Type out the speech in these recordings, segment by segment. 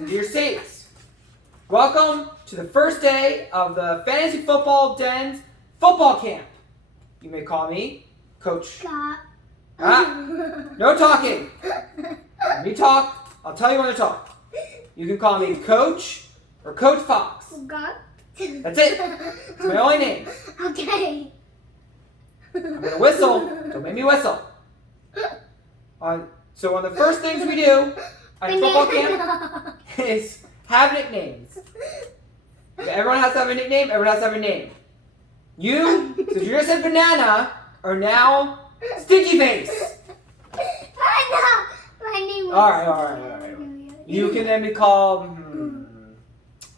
into your seats. Welcome to the first day of the Fantasy Football Den's football camp. You may call me Coach. No talking. When you talk, I'll tell you when to talk. You can call me Coach or Coach Fox. That's it. It's my only name. Okay. I'm going to whistle. Don't make me whistle. So one of the first things we do at football camp is have nicknames. Everyone has to have a nickname. Everyone has to have a name. You, since you just said banana, are now Sticky Face. I know. My name was... All right. You can then be called,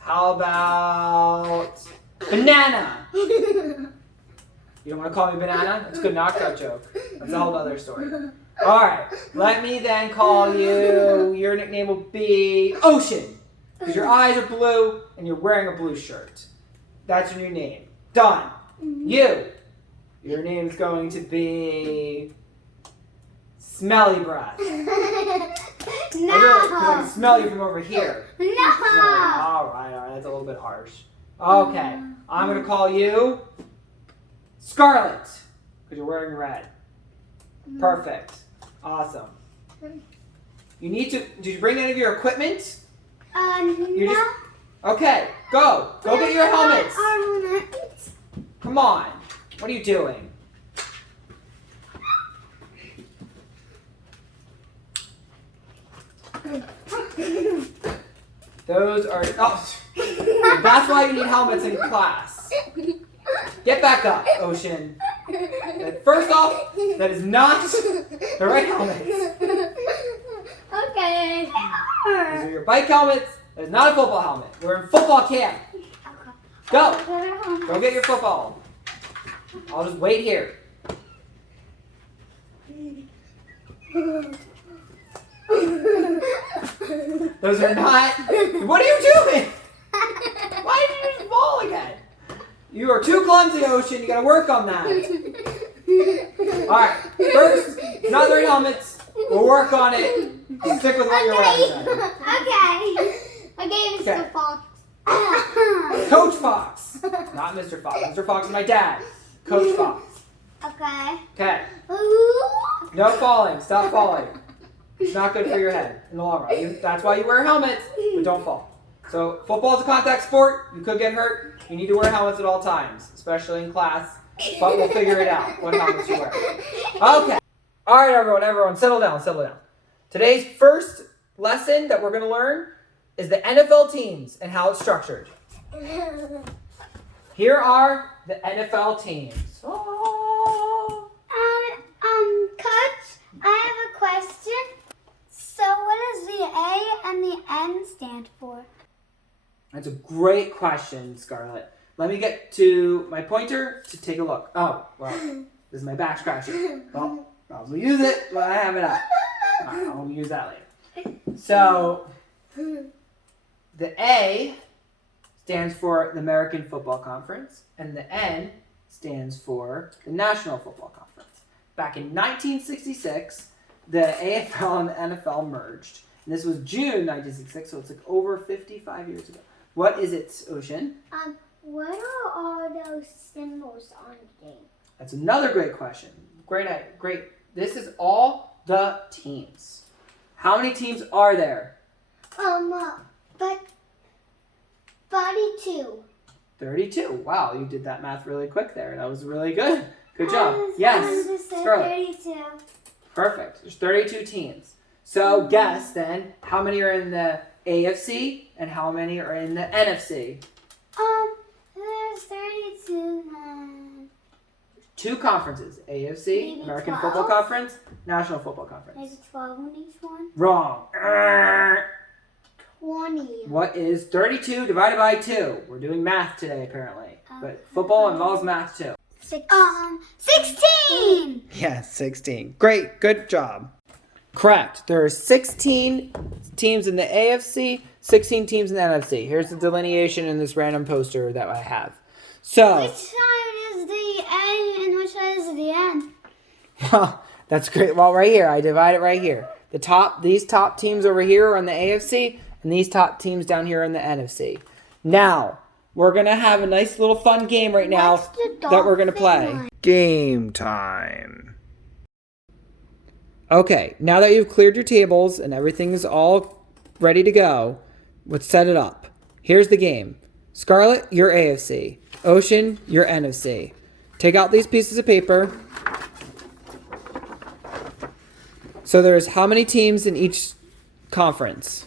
how about Banana? You don't want to call me Banana? That's a good knockout joke. That's a whole other story. All right. Let me then call you, your nickname will be Ocean. Because your eyes are blue and you're wearing a blue shirt. That's your new name. Done. You. Your name's going to be Smelly Breath. No. Because I can smell you from over here. No. All right. That's a little bit harsh. Okay. I'm going to call you Scarlet. Because you're wearing red. Perfect. Awesome. You need to... Did you bring any of your equipment? No. Okay. Go. Go get your helmets. Helmets. Come on. What are you doing? Those are... Oh. That's why you need helmets in class. Get back up, Ocean. First off, that is not the right helmets. Okay. These are your bike helmets. That is not a football helmet. We're in football camp. Go. Go get your football. I'll just wait here. Those are not... What are you doing? Why did you just fall again? You are too clumsy, Ocean. You gotta work on that. Alright, first, not the right helmets. We'll work on it. Stick with what you're wearing. Okay. Okay, Mr. Fox. Coach Fox. Not Mr. Fox. Mr. Fox is my dad. Coach Fox. Okay. Okay. No falling. Stop falling. It's not good for your head in the long run. That's why you wear helmets, but don't fall. So football is a contact sport. You could get hurt. You need to wear helmets at all times, especially in class. But we'll figure it out, what helmets you wear. Okay. All right, everyone, settle down. Today's first lesson that we're going to learn is the NFL teams and how it's structured. Here are the NFL teams. Oh. Coach, I have a question. So what does the A and the N stand for? That's a great question, Scarlett. Let me get to my pointer to take a look. Oh, well, this is my back scratcher. Well, I'll use it when I have it up. All right, I'll use that later. So, the A stands for the American Football Conference, and the N stands for the National Football Conference. Back in 1966, the AFL and the NFL merged. And this was June 1966, so it's like over 55 years ago. What is it, Ocean? What are all those symbols on the game? That's another great question. Great. This is all the teams. How many teams are there? But 32. 32. Wow, you did that math really quick there. That was really good. Good job. Yes, Scarlett. 32. Perfect. There's 32 teams. So guess then, how many are in the AFC and how many are in the NFC? There's 32 then. Two conferences. AFC, Maybe American 12? Football Conference, National Football Conference. There's 12 in each one. Wrong. 20. What is 32 divided by 2? We're doing math today, apparently. But football involves math, too. 16! Yes, 16. Great. Good job. Correct. There are 16 teams in the AFC, 16 teams in the NFC. Here's the delineation in this random poster that I have. So, Which side is the A and which side is the N? well, that's great. Well, right here. I divide it right here. These top teams over here are in the AFC, And these top teams down here in the NFC. Now, we're going to have a nice little fun game right now that we're going to play. Game time. Okay, now that you've cleared your tables and everything's all ready to go, let's set it up. Here's the game. Scarlett, you're AFC. Ocean, you're NFC. Take out these pieces of paper. So there's how many teams in each conference?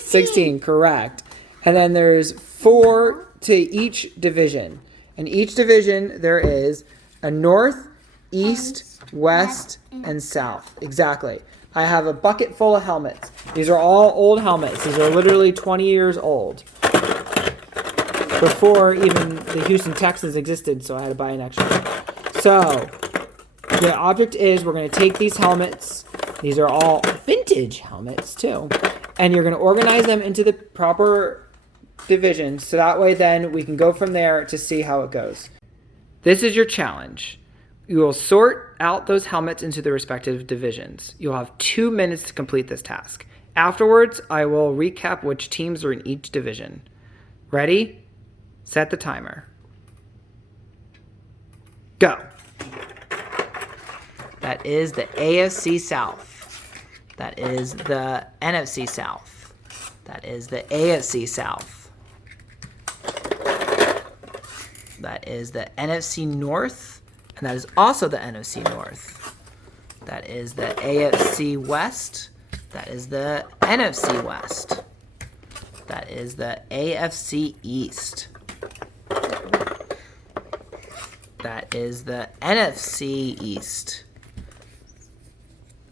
16, correct. And then there's 4 to each division. In each division, there is a north, east, west, and south. Exactly. I have a bucket full of helmets. These are all old helmets. These are literally 20 years old. Before even the Houston Texans existed, so I had to buy an extra one. So, the object is we're going to take these helmets. These are all vintage helmets, too. And you're going to organize them into the proper divisions, so that way then we can go from there to see how it goes. This is your challenge. You will sort out those helmets into the respective divisions. You'll have 2 minutes to complete this task. Afterwards, I will recap which teams are in each division. Ready? Set the timer. Go. That is the AFC South. That is the NFC South. That is the AFC South. That is the NFC North. And that is also the NFC North. That is the AFC West. That is the NFC West. That is the AFC East. That is the NFC East.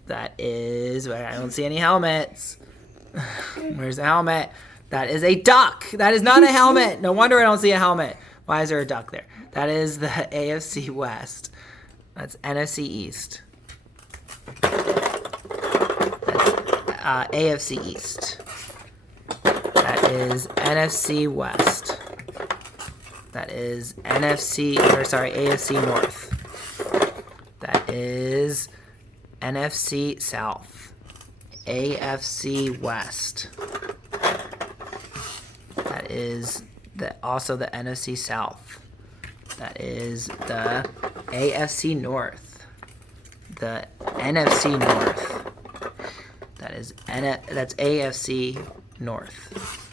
That is, I don't see any helmets. Where's the helmet? That is a duck. That is not a helmet. No wonder I don't see a helmet. Why is there a duck there? That is the AFC West. That's NFC East. That's AFC East. That is NFC West. That is AFC North. That is NFC South. AFC West. That is also the NFC South. That is the AFC North. The NFC North. That's AFC North.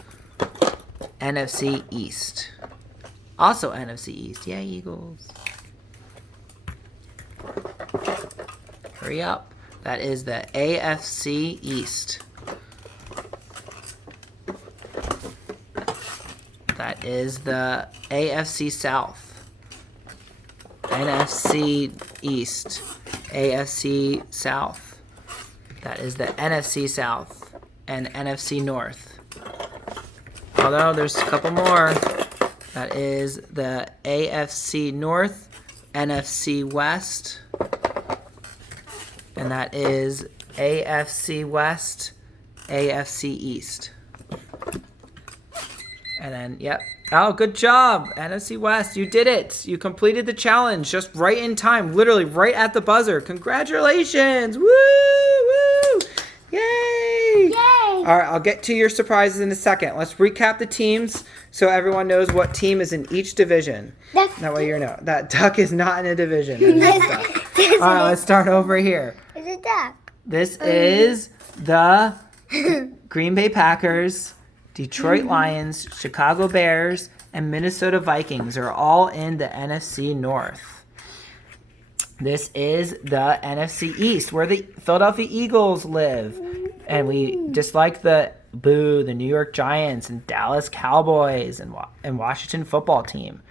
NFC East. Also NFC East. Yay, Eagles. Hurry up. That is the AFC East. That is the AFC South. NFC East. AFC South. That is the NFC South and NFC North. Although there's a couple more. That is the AFC North, NFC West, and that is AFC West, AFC East. And then, yep. Oh, good job, NFC West. You did it. You completed the challenge just right in time, literally right at the buzzer. Congratulations. Woo, woo. Yay. Yay. All right, I'll get to your surprises in a second. Let's recap the teams so everyone knows what team is in each division. That way you know. That duck is not in a division. All right, let's start over here. It's a duck. This is the Green Bay Packers, Detroit Lions, Chicago Bears, and Minnesota Vikings are all in the NFC North. This is the NFC East, where the Philadelphia Eagles live. And we dislike the New York Giants and Dallas Cowboys and Washington football team.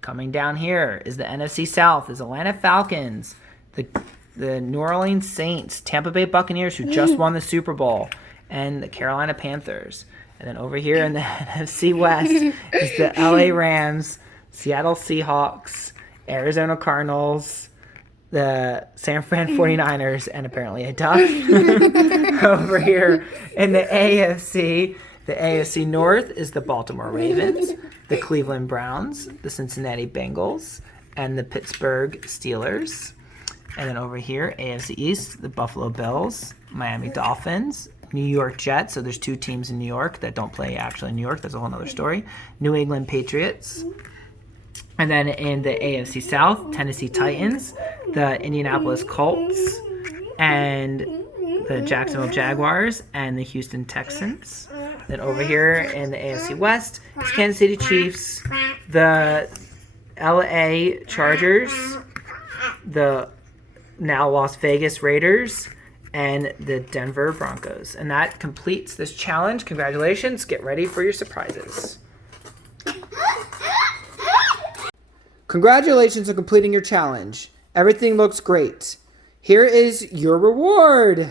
Coming down here is the NFC South, is Atlanta Falcons, the New Orleans Saints, Tampa Bay Buccaneers, who just won the Super Bowl, and the Carolina Panthers. And then over here in the NFC West is the LA Rams, Seattle Seahawks, Arizona Cardinals, the San Fran 49ers, and apparently a duck. Over here in the AFC North is the Baltimore Ravens, the Cleveland Browns, the Cincinnati Bengals, and the Pittsburgh Steelers. And then over here, AFC East, the Buffalo Bills, Miami Dolphins, New York Jets. So there's 2 teams in New York that don't play actually in New York. That's a whole other story. New England Patriots. And then in the AFC South, Tennessee Titans, the Indianapolis Colts, and the Jacksonville Jaguars, and the Houston Texans. Then over here in the AFC West, it's Kansas City Chiefs, the LA Chargers, the now Las Vegas Raiders, and the Denver Broncos. And that completes this challenge. Congratulations. Get ready for your surprises. Congratulations on completing your challenge. Everything looks great. Here is your reward.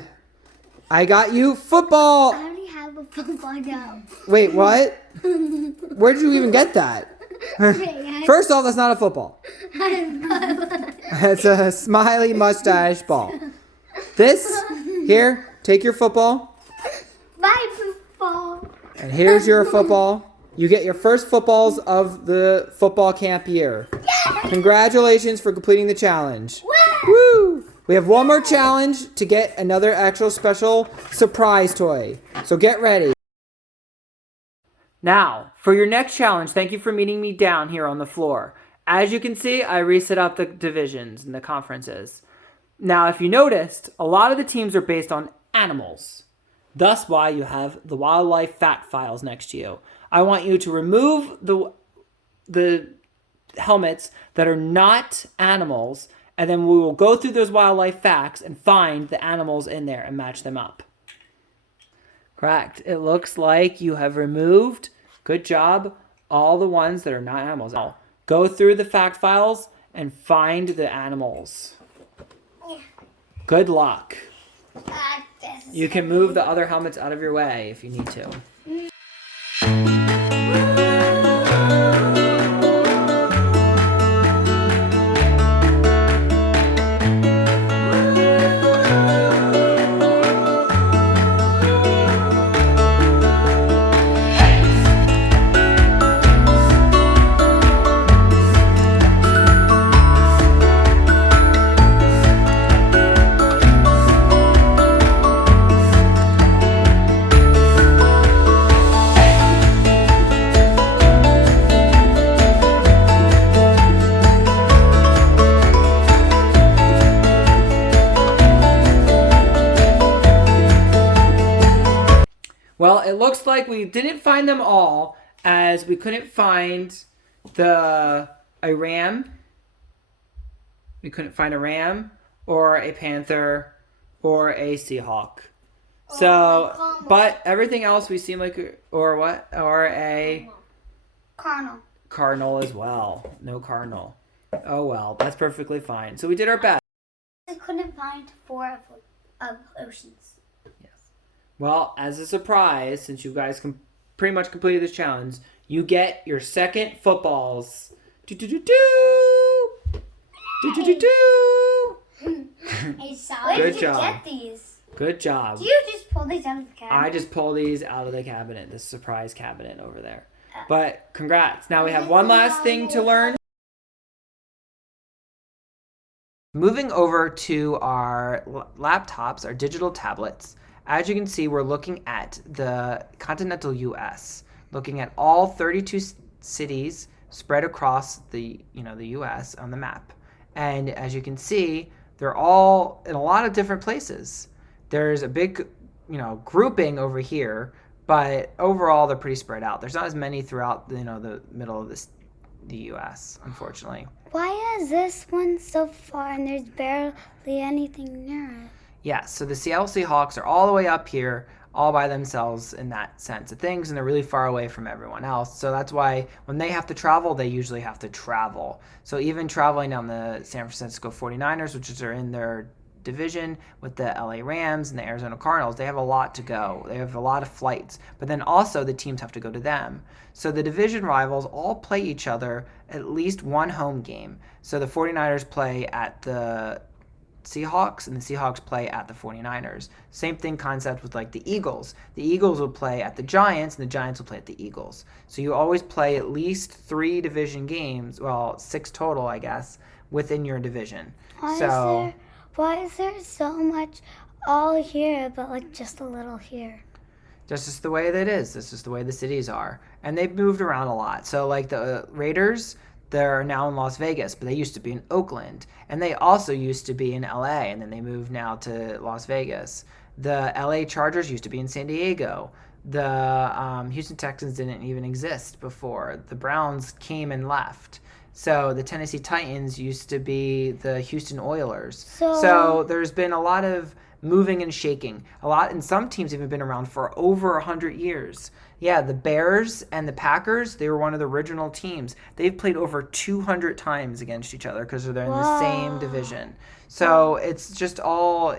I got you football. I already have a football now. Wait, what? Where did you even get that? First off, that's not a football. It's a smiley mustache ball. This, here, take your football. Bye, football. And here's your football. You get your first footballs of the football camp year. Congratulations for completing the challenge. Woo! We have one more challenge to get another actual special surprise toy. So get ready. Now, for your next challenge, thank you for meeting me down here on the floor. As you can see, I reset up the divisions and the conferences. Now, if you noticed, a lot of the teams are based on animals. Thus why you have the wildlife fact files next to you. I want you to remove the helmets that are not animals, and then we will go through those wildlife facts and find the animals in there and match them up. Correct. It looks like you have removed, good job, all the ones that are not animals. Now, go through the fact files and find the animals. Good luck. You can move the other helmets out of your way if you need to. Well, it looks like we didn't find them all, as we couldn't find a ram. We couldn't find a ram or a panther or a seahawk. So, but everything else we seem like, or what? Or a cardinal as well. No cardinal. Oh well, that's perfectly fine. So we did our best. I couldn't find 4 of oceans. Well, as a surprise, since you guys pretty much completed this challenge, you get your second footballs. Where did you get these? Good job. Do you just pull these out of the cabinet? I just pull these out of the cabinet, the surprise cabinet over there. But congrats. Now we have one last thing to learn. Moving over to our laptops, our digital tablets. As you can see, we're looking at the continental U.S., looking at all 32 cities spread across the U.S. on the map. And as you can see, they're all in a lot of different places. There's a big, grouping over here, but overall they're pretty spread out. There's not as many throughout, the middle of the U.S., unfortunately. Why is this one so far and there's barely anything near it? Yeah, so the Seattle Seahawks are all the way up here, all by themselves in that sense of things, and they're really far away from everyone else. So that's why when they have to travel, they usually have to travel. So even traveling down the San Francisco 49ers, which are in their division with the LA Rams and the Arizona Cardinals, they have a lot to go. They have a lot of flights. But then also the teams have to go to them. So the division rivals all play each other at least one home game. So the 49ers play at the Seahawks, and the Seahawks play at the 49ers. Same thing concept with like the Eagles. The Eagles will play at the Giants, and the Giants will play at the Eagles. So you always play at least 3 division games, well, 6 total, I guess, within your division. Why is there so much all here, but like just a little here. That's just the way that it is. That's just the way the cities are. And they've moved around a lot. So like the Raiders, they're now in Las Vegas, but they used to be in Oakland. And they also used to be in LA, and then they moved now to Las Vegas. The LA Chargers used to be in San Diego. The Houston Texans didn't even exist before. The Browns came and left. So the Tennessee Titans used to be the Houston Oilers. So there's been a lot of moving and shaking. And some teams have even been around for over 100 years. Yeah, the Bears and the Packers, they were one of the original teams. They've played over 200 times against each other because they're in the same division. So it's just all,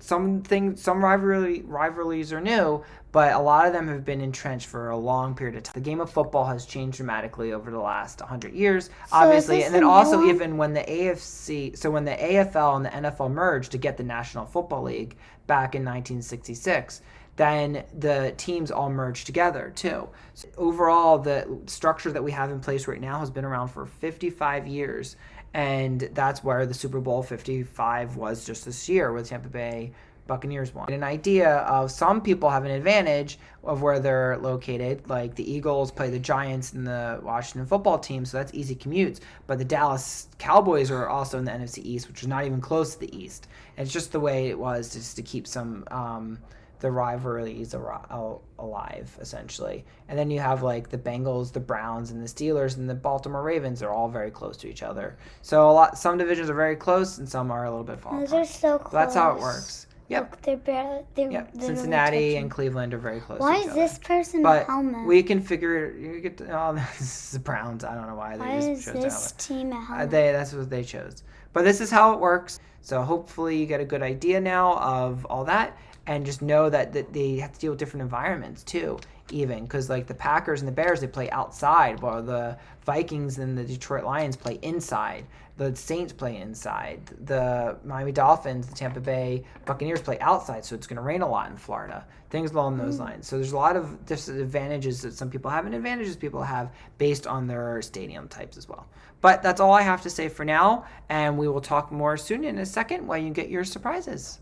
some rivalries are new, but a lot of them have been entrenched for a long period of time. The game of football has changed dramatically over the last 100 years, obviously. And then also even when the AFL and the NFL merged to get the National Football League back in 1966, then the teams all merged together too. So overall, the structure that we have in place right now has been around for 55 years. And that's where the Super Bowl 55 was just this year, where the Tampa Bay Buccaneers won. An idea of some people have an advantage of where they're located, like the Eagles play the Giants and the Washington football team, so that's easy commutes. But the Dallas Cowboys are also in the NFC East, which is not even close to the East. And it's just the way it was, just to keep some the rivalries alive, essentially. And then you have like the Bengals, the Browns, and the Steelers, and the Baltimore Ravens are all very close to each other. So some divisions are very close, and some are a little bit far apart. Those are so close. So that's how it works. Yep. Look, they're barely. They're Cincinnati and Cleveland are very close. Why to each is other. this person But a helmet? we can figure. This is the Browns. I don't know why Why they is just chose this that. team a helmet? That's what they chose. But this is how it works. So hopefully you get a good idea now of all that, and just know that they have to deal with different environments too. Even because like the Packers and the Bears, they play outside, while the Vikings and the Detroit Lions play inside. The Saints play inside. The Miami Dolphins, the Tampa Bay Buccaneers play outside, so it's going to rain a lot in Florida. Things along those lines. So there's a lot of disadvantages that some people have and advantages people have based on their stadium types as well. But that's all I have to say for now, and we will talk more soon in a second while you get your surprises.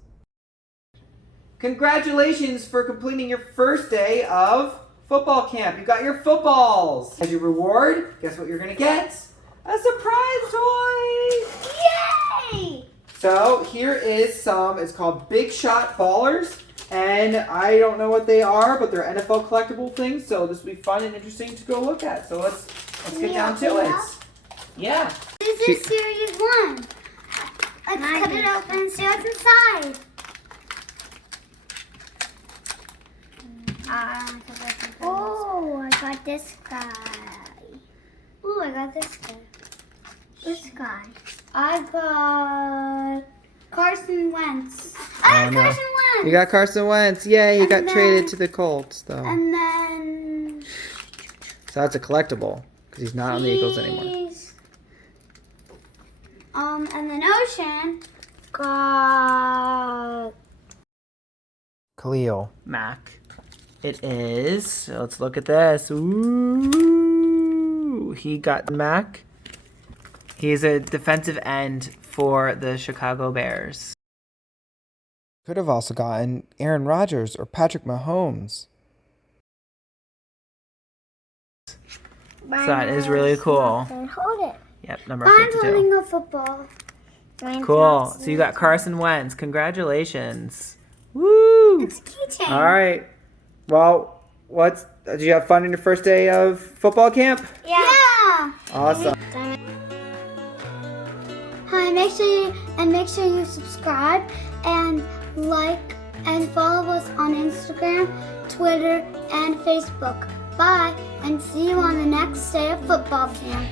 Congratulations for completing your first day of football camp. You got your footballs. As your reward, guess what you're going to get? A surprise toy! Yay! So here is some, it's called Big Shot Ballers. And I don't know what they are, but they're NFL collectible things. So this will be fun and interesting to go look at. So let's get down to it. Yeah. This is series 1. Let's cut it open and see what's inside. Oh, I got this guy. Oh, I got this guy. This guy. I got Carson Wentz. I got Carson Wentz. You got Carson Wentz. Yay, he got traded to the Colts, though. And then... So that's a collectible, because he's not on the Eagles anymore. And then Ocean got... Khalil Mack. It is. So let's look at this. Ooh, he got Mack. He's a defensive end for the Chicago Bears. Could have also gotten Aaron Rodgers or Patrick Mahomes. So that is really cool. Hold it. Yep, number I'm 52. holding a football. Cool. So you got Carson Wentz. Congratulations. Woo! It's a keychain. All right. Well, did you have fun in your first day of football camp? Yeah. Awesome. Hi, make sure you subscribe and like and follow us on Instagram, Twitter, and Facebook. Bye, and see you on the next day of football camp.